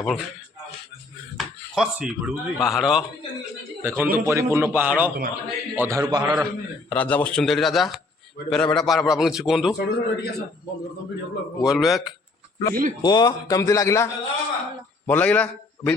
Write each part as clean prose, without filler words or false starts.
ଆପଣ ପାହାଡ଼ ଦେଖନ୍ତୁ ପରିପୂର୍ଣ୍ଣ ପାହାଡ଼ ଅଧାରୁ ପାହାଡ଼ ରାଜା ବସୁଛନ୍ତି ଏଠି ରାଜା ପେରା ବେଟା ପାହାଡ଼ ଆପଣ କିଛି କୁହନ୍ତୁ। ୱେଲ୍ ବ୍ୟାକ୍ ଓ କେମିତି ଲାଗିଲା ଭଲ ଲାଗିଲା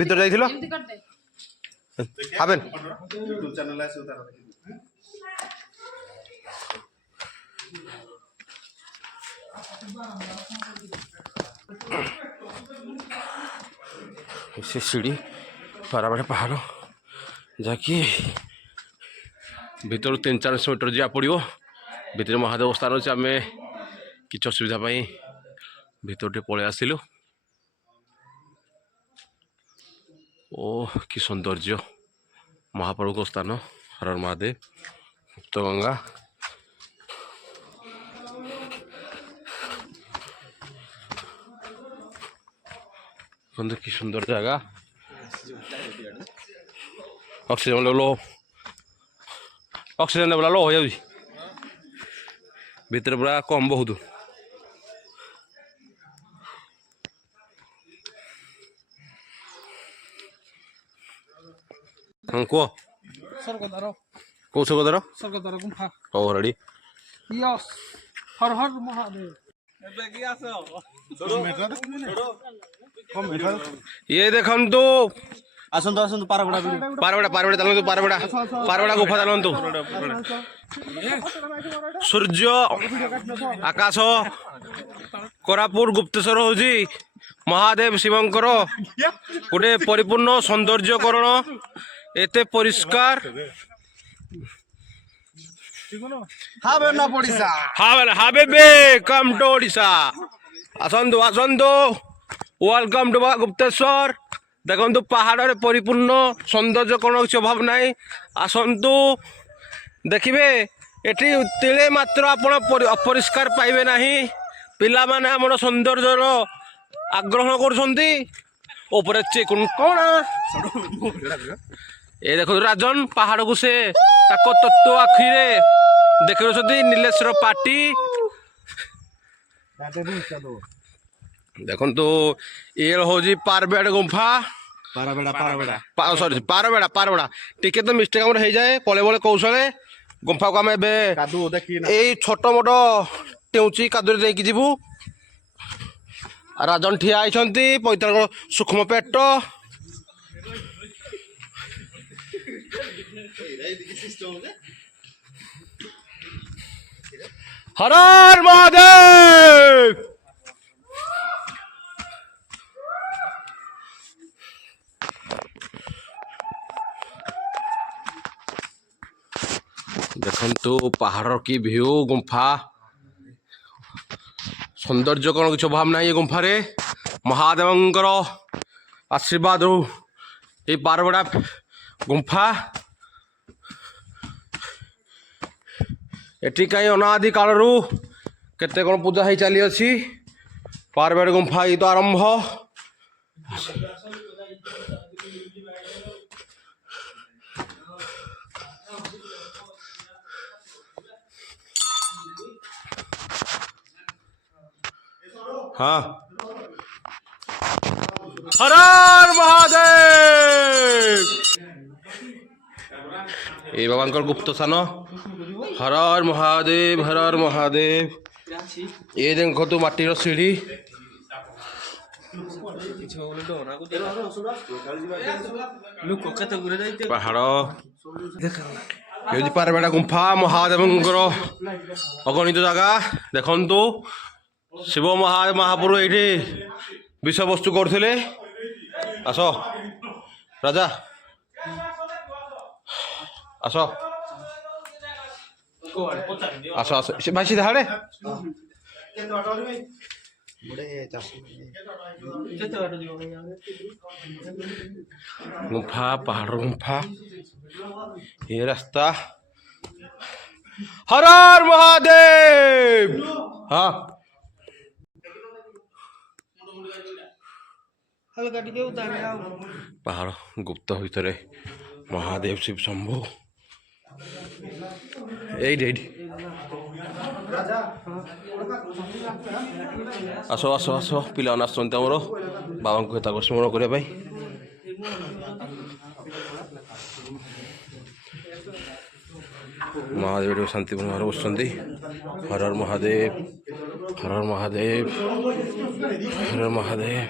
ଭିତରେ ଯାଇଥିଲ ହାବେନ୍ से सीढ़ी पाराबाड़ा पहाड़ जहाँकि भीतर 300-400 मीटर जा पड़ो भीतर महादेव स्थान अच्छे आम कि असुविधा भीतर टे पलि आसिलु। ओ कि सौंदर्य महाप्रभु स्थान हर हर महादेव गुप्त गंगा कि सुंदर जगह ऑक्सीजन लेवल लो हो जाऊँ भीतर पूरा कम बहुत हाँ कह कौ स्वर्गद्वार गुंफा हो रेडी हर हर महादेव ये देखंतु आसंतु आसंतु पारबड़ा चलंतु पारबड़ा गुफा चलंतु सूर्य आकाश कोरापुर गुप्तेश्वर होजी महादेव शिवंकर गोटे परिपूर्ण सौंदर्यकरण एते परिष्कार कम टू ओडिशा आसंतु आसंतु वेलकम टू गुप्तेश्वर देखो पहाड़ परिपूर्ण सौंदर्य कौन किसी अभाव ना आसंतु देखिए एटी तिले मात्र आपण अपरिष्कार पाइबे ना पिला माने हमर सौंदर्यर आग्रहण कर चिकुन कौन ये देखो राजन पहाड़ को से तत्व आखिरे देखो नीलेश्वर पार्टी देखो ये हूँ पारबेड़ गुंफा सॉरी पारबेड़ा टिके तो मिस्टेक हो जाए पले बड़े कौशले गुंफा को आम ए छोट मोट टेउची कादुरे नहीं जीवु राजन ठिया होती पैतृक सूक्ष्म पेट हर हर महादेव देखंतु पहाड़ की व्यू गुंफा सौंदर्य कौन किसी अभाव ना ये गुंफा रे महादेवंकर आशीर्वाद ये पारबड़ा गुंफा एटी कहीं अनादि काल केते कौन पूजा ही चली अच्छी पारबेड़ गुंफा ये तो आरंभ हाँ हर हर महादेव ये बाबा गुप्त स्थान हर हर महादेव हर हर महादेव ये देखो तो माटीर सीढ़ी पहाड़ ये पारबेड़ा गुंफा महादेव अगणित जगह देखु शिव महापुर ये विषय वस्तु करते आस राजा आस आस आस भाई सीधा हाड़े गुंफा पहाड़ गुंफा ये रास्ता हर हर महादेव। हाँ पहाड़ गुप्त भितर महादेव शिव शंभु आस आस आस पिला आसमर बाबा को हित स्मरण करने महादेव शांति भाव बस हर हर महादेव हर हर महादेव हर हर महादेव।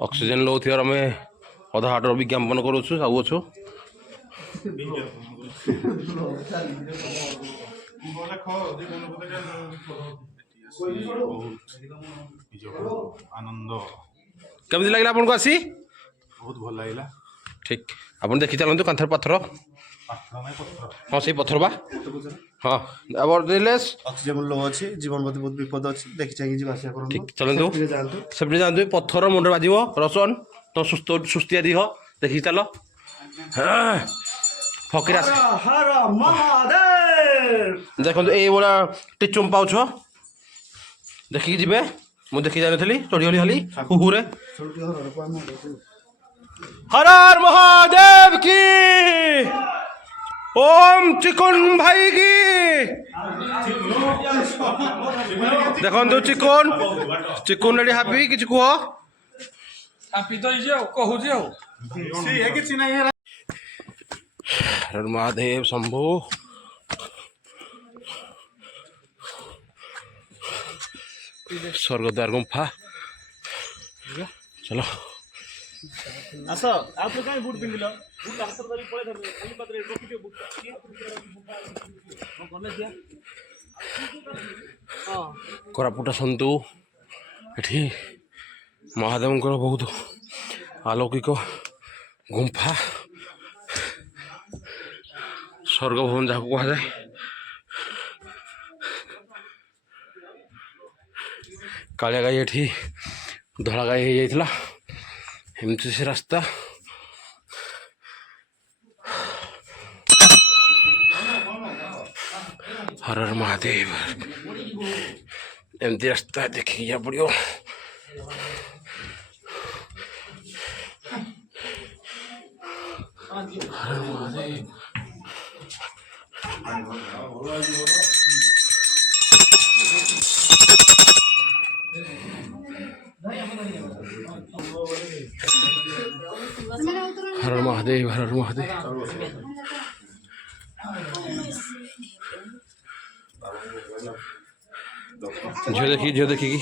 ऑक्सीजन लो थी आम अधा हाटर विज्ञापन करूँ सब अच्छु केमती लगे आपको आसी बहुत भल लगे ठीक आप देखी चलते कांथर पत्थर हाँ से पत्थर बा हाँ अब ऑक्सीजन लो अच्छी जीवन प्रति बहुत विपद अच्छी देखी चाहिए ठीक चलतु सेपटे जातु पत्थर मुंड बाज रसन तो सुस्थ सुस्तिया दीह देखी चल फकीर देखो ये भाया टिचुम पाउछ देखिकी जी मुझे देखी जानी चढ़ी गली खाली हुहुरे हर हर महादेव की ओम चिकन भाई की देखो चिकन चिकन रेडी हापी कि कह हापी तो कहूँ हर महादेव शंभु स्वर्गद्वार गुंफा चलो आस आप कहीं बुट पिंधिल बुट हाथ धरी पड़े खाली पात्रे रखिदियो बुट कोरापुट सन्तु एठी महादेव बहुत अलौकिक गुंफा स्वर्ग भवन जहाँ कह जाए कालिया गाई एठी धला गाई हो जाइथिला एमती से रास्ता हर हर महादेव एमती रास्ता देखिए जा पड़ो हर हर महादेव हर हर महादेव हर हर महादेव झियो देखी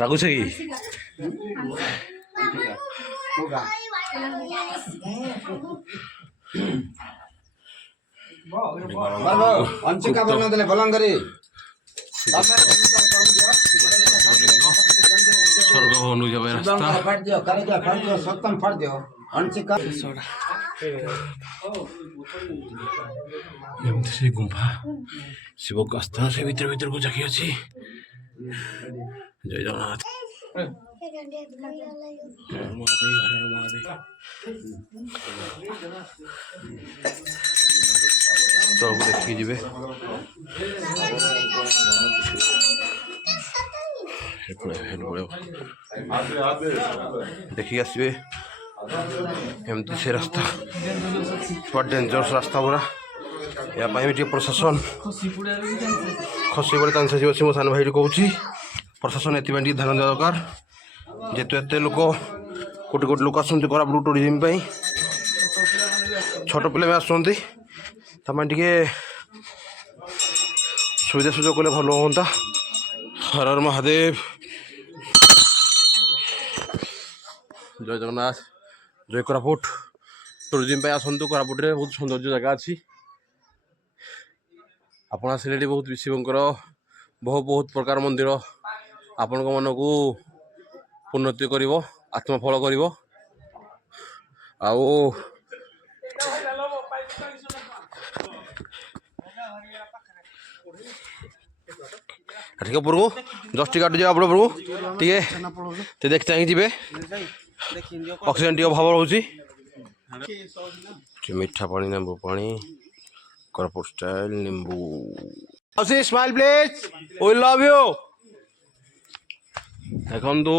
रागुछ कि अंशिका बना देले भलंगरी स्वर्ग भवन जाबे रास्ता फाड़ दियो कारेजा फाड़ दियो सत्तम फाड़ दियो अंशिका एमती से गुंफा शिव का स्थान से भीतर भीतर को जाकी अछि जय जगन्नाथ हर महादेव हर महादेव तो देखी जी देखिए आसवे एमती से रास्ता बहुत डेंजरस रास्ता पूरा या प्रशासन खसी पड़े चांस अच्छी मो सान भाई कहूँ प्रशासन एथि ध्यान देवा दरकार जेहेतु एत लोक कोटी कोटी लोक आसुँच कोरापुट टूरिज्म छोट पिला भी आसुँच टे सुविधा सुजोग कले भल हाँ। हर हर महादेव, जय जगन्नाथ, जय कोरापुट टूरिज्म आसतु। कोरापुट रे बहुत सौंदर्य जगह अच्छी आपण आसिले बहुत शिवंकर बहुत प्रकार मंदिर आपण मन को उन्नति कर आत्मफल कर ठीक उपरको जस्ट टी काटू आप उपरको टे देख चाहिए जी ऑक्सीजन टी अभाव रोचे मीठा पानी नींबू पानी कोरापुट स्टाइल नींबू। Smile please, we love you. देखंतु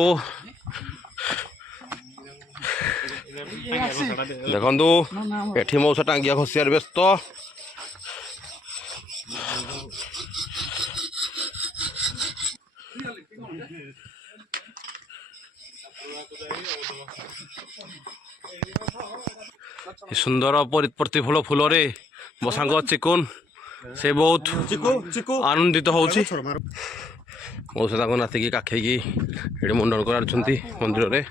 देखंतु एठी मौसा टांगिया खसियार व्यस्त सुंदर प्रतिफल फूल रे मो सांग चिकुन से बहुत आनंदित होउछि। मौसा नाती की काखेकी ये मुंडन कर मंदिर रे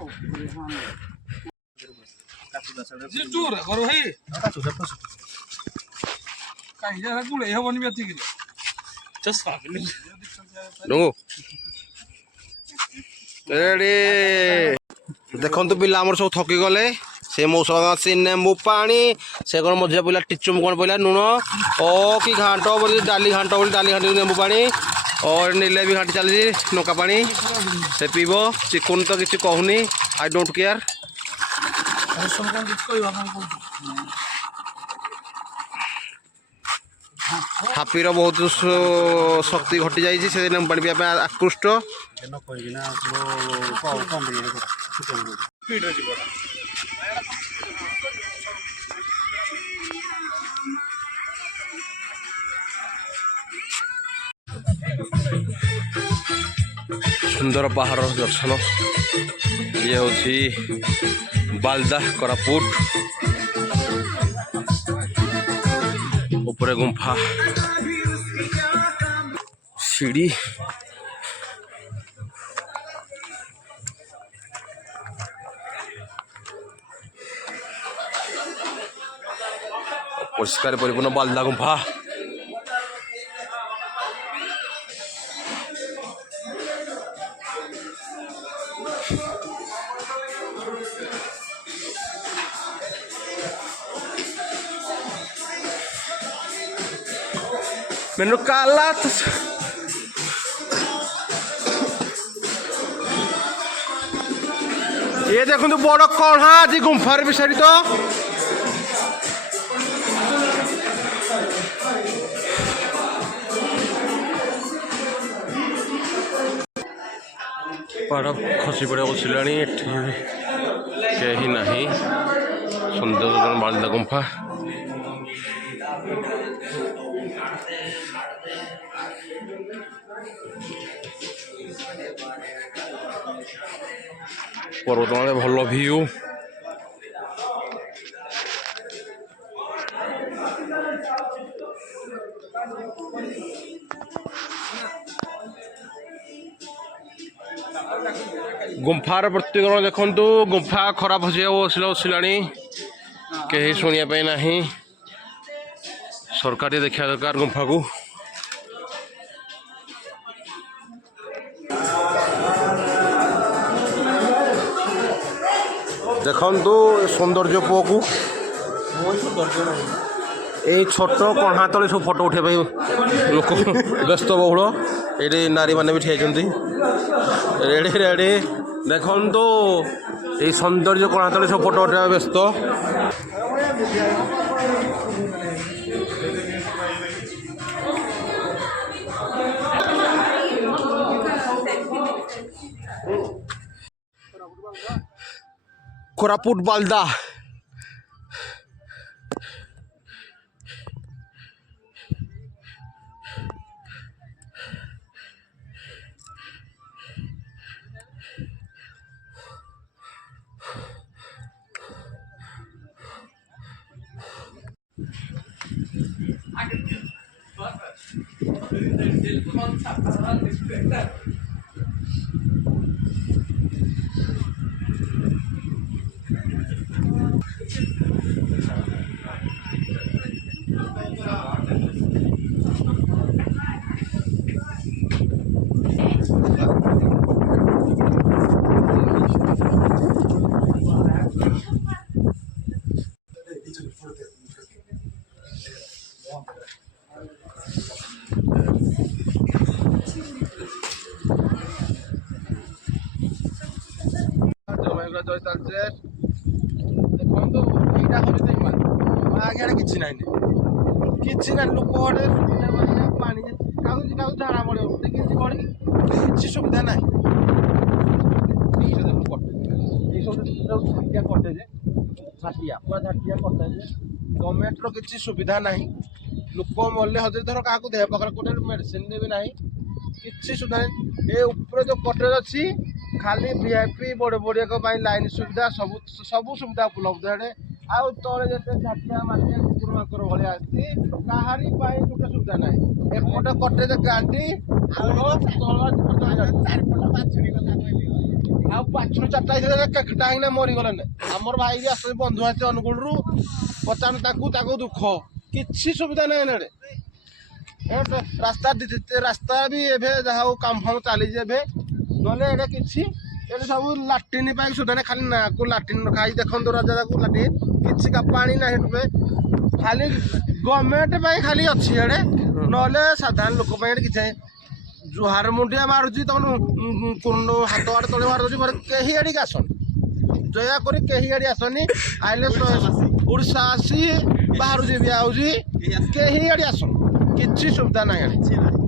देखु पिला आमर सब थकी गले से मौसा से नेम्बू पानी से कौन मझे पड़ा टिचुम कौन पड़ा लुण ओ कि घाट बोली डाली घाट बोली डाली घाटी नेम्बू पानी और नीले भी घाटी चली नौका पानी से पीब। चिकुन तो किसी कहूनी आई डोंट केयर। हापीर बहुत शक्ति घटी जाइए से नेम्बू पानी पीवा आकृष्ट। सुंदर पहाड़ दर्शन ये हूँ बालदा कोरापुट ऊपर गुंफा सीढ़ी परिष्कार परिपूर्ण बालदा गुंफा। मैंने काला ये देखो तो बड़ कढ़ा आज गुंफार विषय तो पहाड़ खसी पड़ा बसिला कहीं ना सुंदर बालदा गुंफा। पर्वत माने भल व्यू गुंफार प्रतिकरण देखंतु गुंफा खराब होसिला कहीं शुणा ना सरकार देखा दरकार गुंफा को। देखंतु सौंदर्य पुओ को ये छोट कणा तले सब फोटो उठे लोक व्यस्त बहुल ये नारी मैंने भी ठिया रेडी रेडी देखंतु ये सौंदर्य कणा तले सब फोटो उठे व्यस्त। कोरापुट बालदा ଜମେଇଗୁଡ଼ା ଜୟ ଚାଲିଛେ ଦେଖନ୍ତୁ ଏଇଟା ହଉଛି ଆଜ୍ଞା କିଛି ନାହିଁ କିଛି ନାହିଁ ଲୋକ ଗୋଟେ ପାଣି କାହାକୁ କାହାକୁ ଝାଡ଼ା ପଡ଼ିବ କେମିତି କ'ଣ କିଛି ସୁବିଧା ନାହିଁ ଏଇସବୁ କଟେ ଏଇସବୁ ଝାଟିଆ କଟେ ଯେ ଝାଟିଆ ପୁରା ଝାଟିଆ କଟେ ଯେ ଗଭର୍ଣ୍ଣମେଣ୍ଟର କିଛି ସୁବିଧା ନାହିଁ ଲୋକ ମଲେ ହଜାର ଥର କାହାକୁ ଦେହ ପାଖରେ ଗୋଟେ ମେଡ଼ିସିନ ବି ନାହିଁ କିଛି ସୁବିଧା ନାହିଁ ଏ ଉପରେ ଯେଉଁ କଟେଜ ଅଛି ଖାଲି ଭିଆଇପି ବଡ଼ ବଡ଼ିଆଙ୍କ ପାଇଁ ଲାଇନ୍ ସୁବିଧା ସବୁ ସୁବିଧା ଉପଲବ୍ଧ ଏଡ଼େ ଆଉ ତଳେ ଯେତେ ଝାଟିଆ ମାଟିଆ କୁକୁର ମାଙ୍କର ଭଳିଆ ଅଛି କାହାରି ପାଇଁ ଗୋଟେ ସୁବିଧା ନାହିଁ ଏପଟେ କଟେଜ ଗାଣ୍ଡି ଆଉ ବାଛୁରୀ ଚାରିଟା ହେଇଥିଲେ କାହିଁକିନା ମରିଗଲେନି ଆମର ଭାଇ ବି ଆସୁଛନ୍ତି ବନ୍ଧୁ ଆସିছে ଅନୁଗୁଳରୁ ପଚାରୁଛନ୍ତି ତାଙ୍କୁ ଦୁଃଖ କିଛି ସୁବିଧା ନାହିଁ ଏଡ଼େ ରାସ୍ତା ବି ଏବେ ଯାହା ହଉ କାମ ଫାମ ଚାଲିଛି ଏବେ ନହେଲେ ଏଇଟା କିଛି ଏଠି ସବୁ ଲାଟ୍ରିନ୍ ପାଇଁ ସୁବିଧା ନାହିଁ ଖାଲି ନାକୁ ଲାଟ୍ରିନ୍ ଖାଇ ଦେଖନ୍ତୁ ରାଜାକୁ ଲାଟ୍ରିନ୍ କିଛି ପାଣି ନାହିଁ ଏବେ ଖାଲି ଗଭର୍ଣ୍ଣମେଣ୍ଟ ପାଇଁ ଖାଲି ଅଛି ଏଡ଼େ ନହେଲେ ସାଧାରଣ ଲୋକ ପାଇଁ ଏଠି କିଛି ନାହିଁ ଜୁହାର ମୁଣ୍ଡିଆ ମାରୁଛି ତମେ ହାତ ଆଡ଼େ ତଳେ ମାରୁଛି ପରେ କେହି ଏଠିକି ଆସନି ଦୟାକରି କେହି ଏଠି ଆସନି ଆଇଲେ ଓଡ଼ିଶା ଆସି ବାହାରୁ ଯିବି ଆଉଛି କେହି ଏଠି ଆସନି କିଛି ସୁବିଧା ନାହିଁ ଏଠି